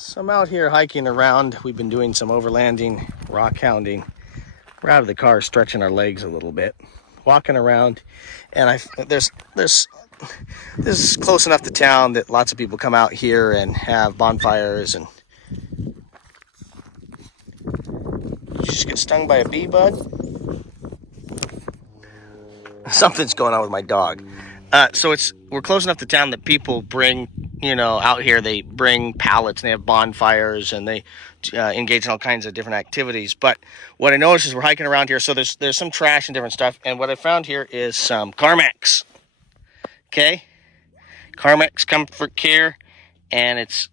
So I'm out here hiking around. We've been doing some overlanding, rock hounding. We're out of the car, stretching our legs a little bit, walking around, and this is close enough to town that lots of people come out here and have bonfires. And did you just get stung by a bee, bud? Something's going on with my dog. We're close enough to town that people bring, out here, they bring pallets and they have bonfires and they engage in all kinds of different activities. But what I noticed is we're hiking around here, so there's some trash and different stuff. And what I found here is some Carmex. Okay? Carmex Comfort Care, and it's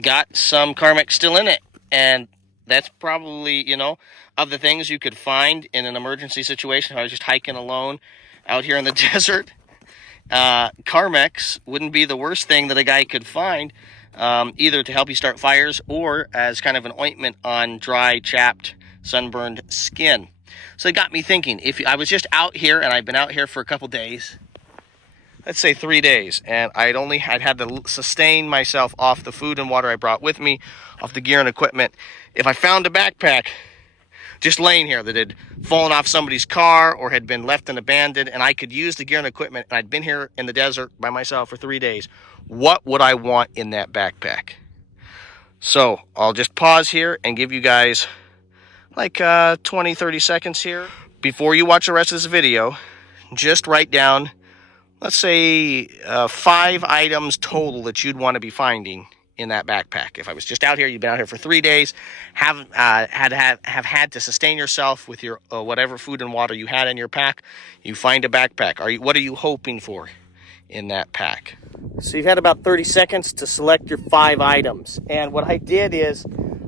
got some Carmex still in it. And that's probably, of the things you could find in an emergency situation. If I was just hiking alone out here in the desert, Carmex wouldn't be the worst thing that a guy could find, either to help you start fires or as kind of an ointment on dry, chapped, sunburned skin. So it got me thinking, if I was just out here, and I've been out here for a couple days, let's say 3 days, and I'd had to sustain myself off the food and water I brought with me, off the gear and equipment. If I found a backpack just laying here that had fallen off somebody's car or had been left and abandoned, and I could use the gear and equipment, and I'd been here in the desert by myself for 3 days, what would I want in that backpack? So I'll just pause here and give you guys like 20, 30 seconds here. Before you watch the rest of this video, just write down, let's say 5 items total that you'd want to be finding in that backpack. If I was just out here, you've been out here for 3 days, have had to sustain yourself with your whatever food and water you had in your pack, you find a backpack. What are you hoping for in that pack? So you've had about 30 seconds to select your 5 items. And what I did is,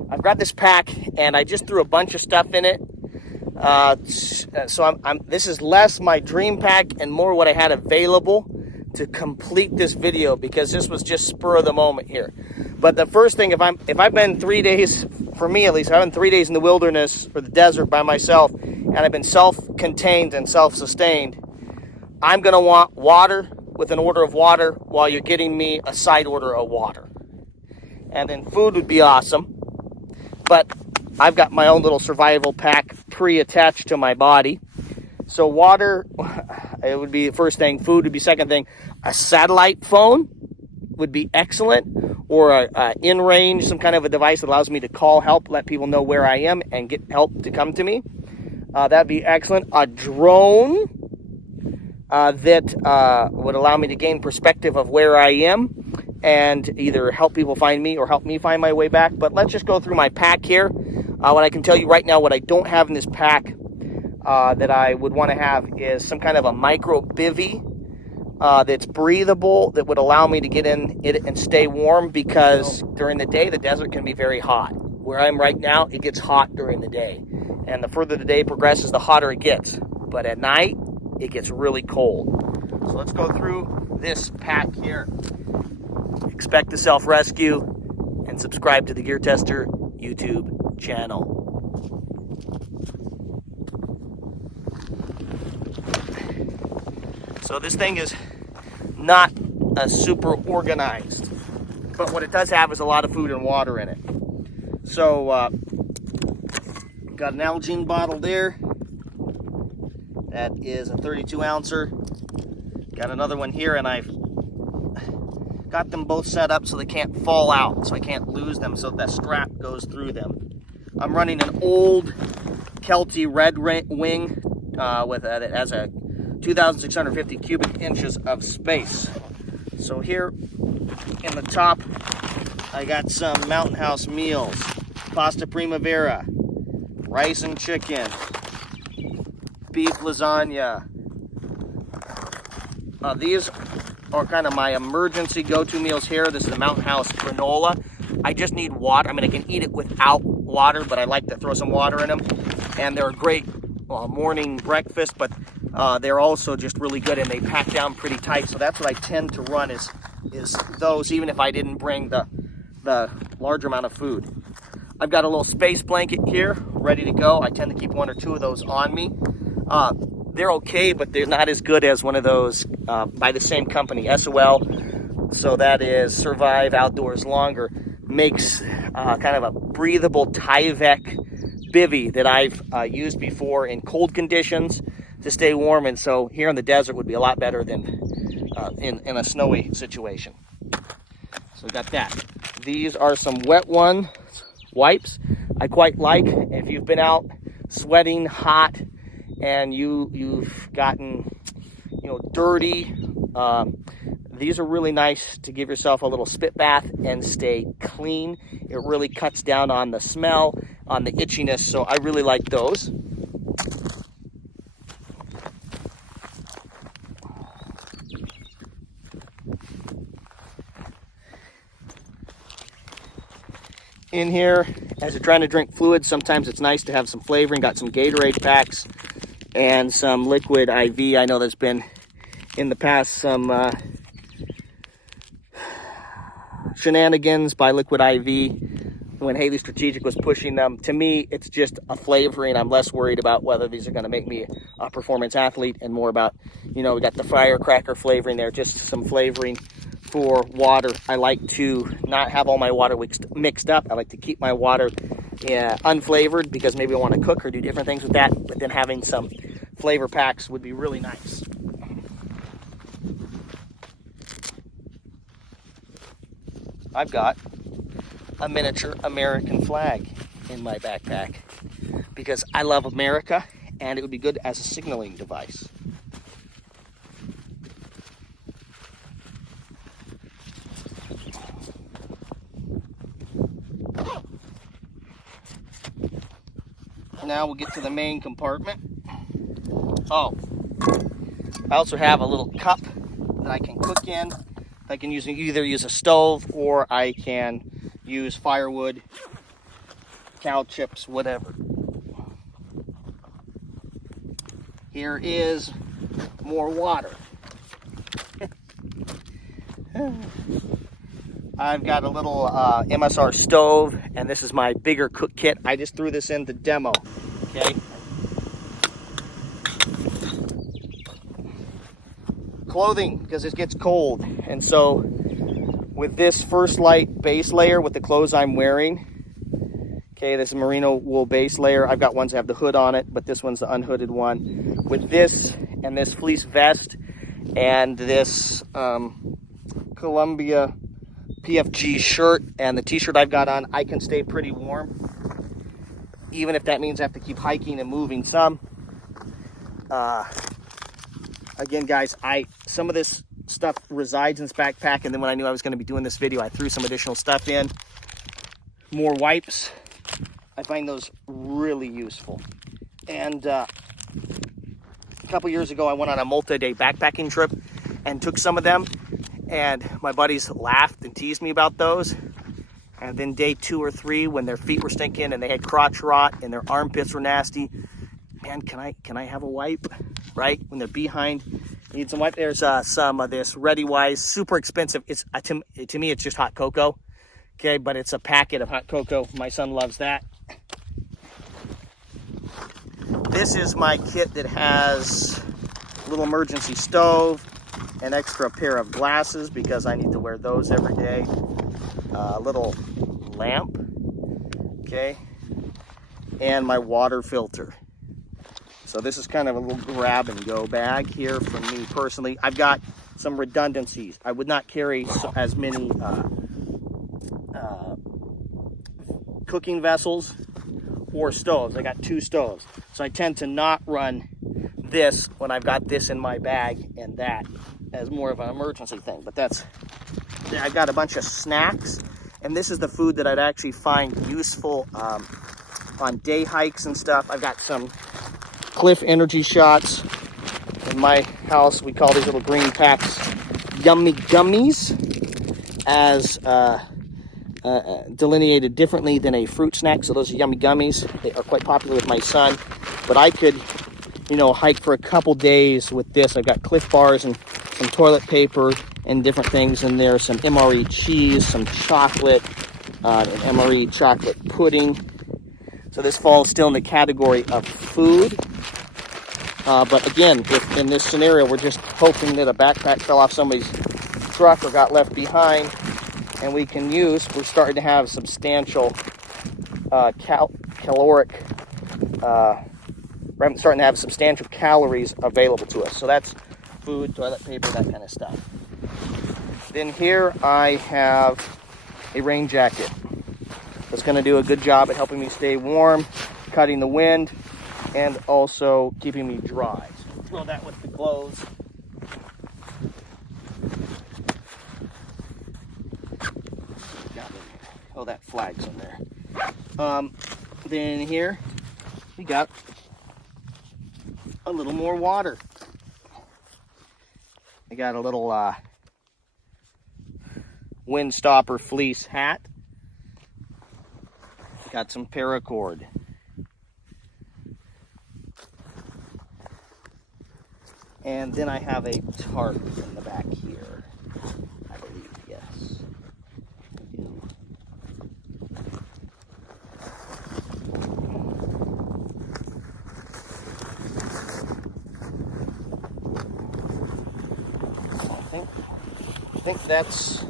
I've got this pack and I just threw a bunch of stuff in it. So this is less my dream pack and more what I had available to complete this video, because this was just spur of the moment here. But the first thing, if I've been 3 days, for me at least, I've been 3 days in the wilderness or the desert by myself, and I've been self-contained and self-sustained, I'm gonna want water with an order of water while you're getting me a side order of water. And then food would be awesome, but I've got my own little survival pack pre-attached to my body. So water, it would be the first thing. Food would be second thing. A satellite phone would be excellent, or a in-range, some kind of a device that allows me to call help, let people know where I am, and get help to come to me. That'd be excellent. A drone that would allow me to gain perspective of where I am and either help people find me or help me find my way back. But let's just go through my pack here. What I can tell you right now, what I don't have in this pack that I would want to have is some kind of a micro bivvy that's breathable, that would allow me to get in it and stay warm, because during the day the desert can be very hot. Where I'm right now, it gets hot during the day, and the further the day progresses, the hotter it gets. But at night, it gets really cold. So let's go through this pack here. Expect to self-rescue and subscribe to the TheGearTester YouTube channel. So this thing is not super organized, but what it does have is a lot of food and water in it. So got an Algene bottle there. That is a 32 ouncer. Got another one here, and I've got them both set up so they can't fall out, so I can't lose them, so that strap goes through them. I'm running an old Kelty Red Wing that has a 2,650 cubic inches of space. So here in the top, I got some Mountain House meals, pasta primavera, rice and chicken, beef lasagna. These are kind of my emergency go-to meals here. This is a Mountain House granola. I just need water. I mean, I can eat it without water, but I like to throw some water in them. And they're a great morning breakfast, but they're also just really good, and they pack down pretty tight. So that's what I tend to run is those, even if I didn't bring the larger amount of food. I've got a little space blanket here ready to go. I tend to keep 1 or 2 of those on me. They're okay, but they're not as good as one of those by the same company, SOL. So that is Survive Outdoors Longer. makes kind of a breathable Tyvek bivvy that I've used before in cold conditions to stay warm. And so here in the desert would be a lot better than in a snowy situation. So we got that. These are some wet one wipes I quite like. If you've been out sweating hot and you've gotten dirty, these are really nice to give yourself a little spit bath and stay clean. It really cuts down on the smell, on the itchiness, so I really like those. In here, as you're trying to drink fluid, sometimes it's nice to have some flavoring. Got some Gatorade packs and some liquid IV. I know there's been in the past some shenanigans by Liquid IV when Haley Strategic was pushing them. To me, it's just a flavoring. I'm less worried about whether these are going to make me a performance athlete and more about, we got the firecracker flavoring there, just some flavoring for water. I like to not have all my water mixed up. I like to keep my water unflavored because maybe I want to cook or do different things with that, but then having some flavor packs would be really nice. I've got a miniature American flag in my backpack because I love America and it would be good as a signaling device. Now we'll get to the main compartment. Oh, I also have a little cup that I can cook in. I can either use a stove or I can use firewood, cow chips, whatever. Here is more water. I've got a little MSR stove, and this is my bigger cook kit. I just threw this in the demo, okay? Clothing, because it gets cold. And so with this First Light base layer with the clothes I'm wearing, okay, this merino wool base layer. I've got ones that have the hood on it, but this one's the unhooded one. With this and this fleece vest and this Columbia PFG shirt and the t-shirt I've got on, I can stay pretty warm, even if that means I have to keep hiking and moving some. Again, guys, some of this stuff resides in this backpack, and then when I knew I was going to be doing this video, I threw some additional stuff in. More wipes. I find those really useful. And a couple years ago, I went on a multi-day backpacking trip and took some of them, and my buddies laughed and teased me about those. And then day 2 or 3, when their feet were stinking and they had crotch rot and their armpits were nasty, man, can I have a wipe? Right? When they're behind, need some wipe. There's some of this ReadyWise, super expensive. It's to me, it's just hot cocoa. Okay, but it's a packet of hot cocoa. My son loves that. This is my kit that has a little emergency stove, an extra pair of glasses because I need to wear those every day. A little lamp, okay, and my water filter. So this is kind of a little grab and go bag here from me personally. I've got some redundancies. I would not carry as many cooking vessels or stoves. I got 2 stoves. So I tend to not run this when I've got this in my bag and that as more of an emergency thing. But I got a bunch of snacks, and this is the food that I'd actually find useful on day hikes and stuff. I've got some Cliff Energy shots. In my house, we call these little green packs Yummy Gummies, as delineated differently than a fruit snack. So those are Yummy Gummies. They are quite popular with my son. But I could, hike for a couple days with this. I've got Cliff Bars and some toilet paper and different things in there. Some MRE cheese, some chocolate, an MRE chocolate pudding. So this falls still in the category of food. But again, if in this scenario, we're just hoping that a backpack fell off somebody's truck or got left behind, and we can use, we're starting to have substantial caloric, we're starting to have substantial calories available to us. So that's food, toilet paper, that kind of stuff. Then here I have a rain jacket. That's going to do a good job at helping me stay warm, cutting the wind, and also keeping me dry. So throw that with the clothes. Oh, that flag's in there. Then here we got a little more water. I got a little wind stopper fleece hat. Got some paracord. And then I have a tarp in the back here, I believe, yes. I think that's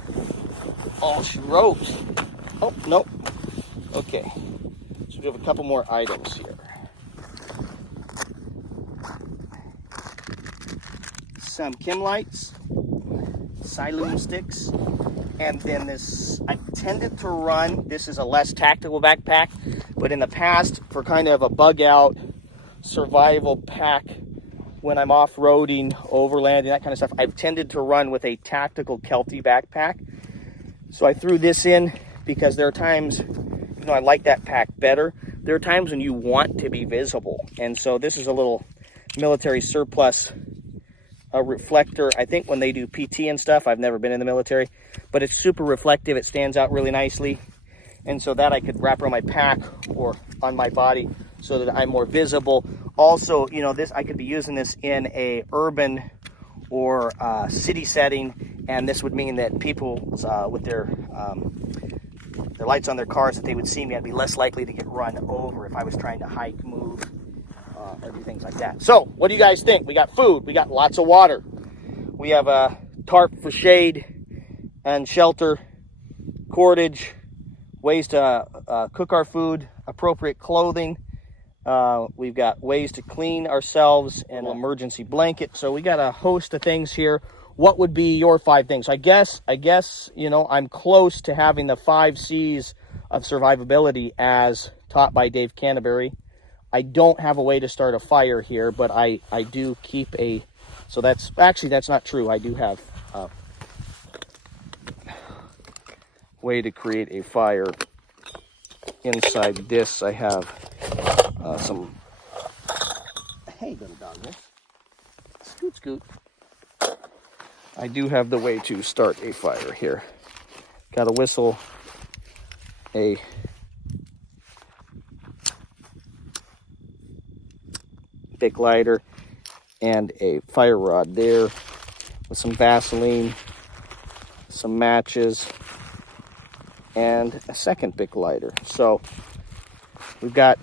all she wrote. Oh, nope. Okay, so we have a couple more items here. Some Kim lights, Siloon sticks, and then this, I tended to run, this is a less tactical backpack, but in the past, for kind of a bug out survival pack, when I'm off-roading, overlanding, that kind of stuff, I've tended to run with a tactical Kelty backpack. So I threw this in because there are times, you know, I like that pack better. There are times when you want to be visible. And so this is a little military surplus reflector. I think when they do PT and stuff, I've never been in the military, but it's super reflective. It stands out really nicely. And so that I could wrap around my pack or on my body so that I'm more visible. Also, you know, this, I could be using this in a urban or city setting, and this would mean that people with their lights on their cars, that they would see me, I'd be less likely to get run over if I was trying to hike, move, or do things like that. So, what do you guys think? We got food, we got lots of water, we have a tarp for shade and shelter, cordage, ways to cook our food, appropriate clothing. We've got ways to clean ourselves, and an emergency blanket. So we got a host of things here. What would be your 5 things? I guess, you know, I'm close to having the 5 C's of survivability as taught by Dave Canterbury. I don't have a way to start a fire here, but I do keep a, so that's, actually that's not true. I do have a way to create a fire. Inside this, I have some, hey little dog, scoot scoot. I do have the way to start a fire here. Got a whistle, a big lighter, and a fire rod there with some Vaseline, some matches, and a second big lighter. So we've got,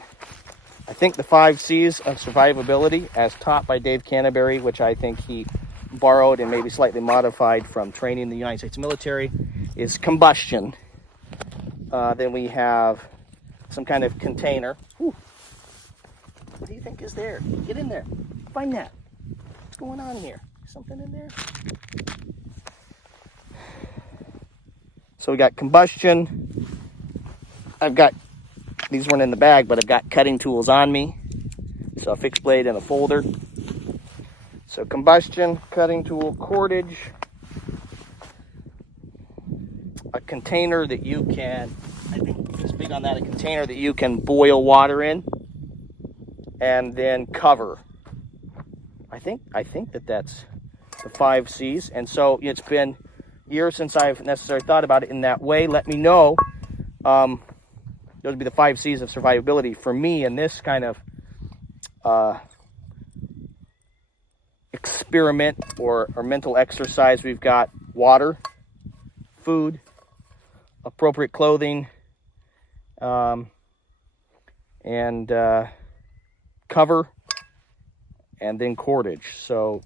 I think, the 5 C's of survivability as taught by Dave Canterbury, which I think he borrowed and maybe slightly modified from training in the United States military, is combustion. Then we have some kind of container. Whew. What do you think is there? Get in there. Find that. What's going on here? Something in there? So we got combustion. I've got, these weren't in the bag, but I've got cutting tools on me. So a fixed blade and a folder. So combustion, cutting tool, cordage, a container that you can, I think it's big on that, a container that you can boil water in, and then cover. I think that that's the 5 C's. And so it's been years since I've necessarily thought about it in that way. Let me know. Those would be the 5 C's of survivability for me in this kind of experiment or mental exercise. We've got water, food, appropriate clothing, and cover, and then cordage, so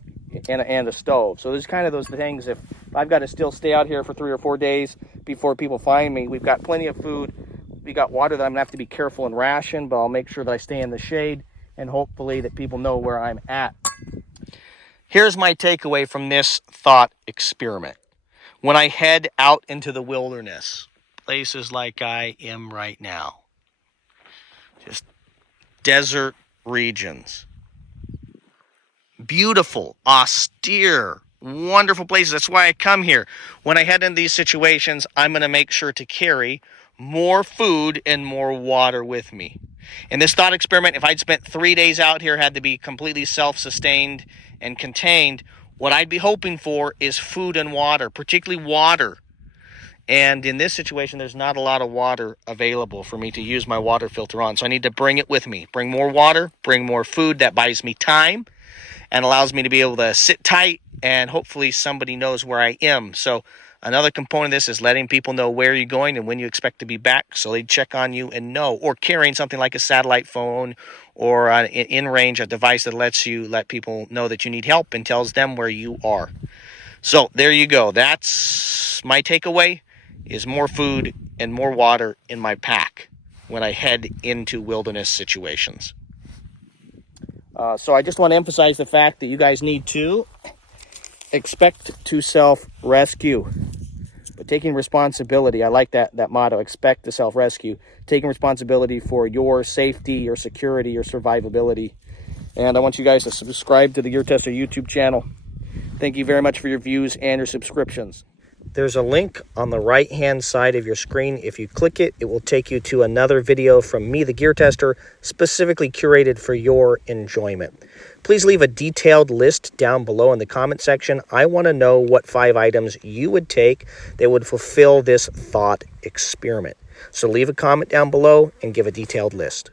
and a stove. So there's kind of those things. If I've got to still stay out here for 3 or 4 days before people find me, we've got plenty of food. We got water that I'm gonna have to be careful and ration, but I'll make sure that I stay in the shade, and hopefully that people know where I'm at. Here's my takeaway from this thought experiment. When I head out into the wilderness, places like I am right now, just desert regions, beautiful, austere, wonderful places. That's why I come here. When I head into these situations, I'm going to make sure to carry more food and more water with me. In this thought experiment, if I'd spent 3 days out here, had to be completely self-sustained and contained, what I'd be hoping for is food and water, particularly water. And in this situation, there's not a lot of water available for me to use my water filter on. So I need to bring it with me. Bring more water, bring more food. That buys me time and allows me to be able to sit tight, and hopefully somebody knows where I am. So another component of this is letting people know where you're going and when you expect to be back, so they check on you and know, or carrying something like a satellite phone or in range, a device that lets you let people know that you need help and tells them where you are. So there you go. That's my takeaway, is more food and more water in my pack when I head into wilderness situations. So I just want to emphasize the fact that you guys need to expect to self-rescue, but taking responsibility. I like that motto, expect to self-rescue, taking responsibility for your safety, your security, your survivability. And I want you guys to subscribe to the TheGearTester YouTube channel. Thank you very much for your views and your subscriptions. There's a link on the right-hand side of your screen. If you click it, it will take you to another video from me, the Gear Tester, specifically curated for your enjoyment. Please leave a detailed list down below in the comment section. I want to know what 5 items you would take that would fulfill this thought experiment. So leave a comment down below and give a detailed list.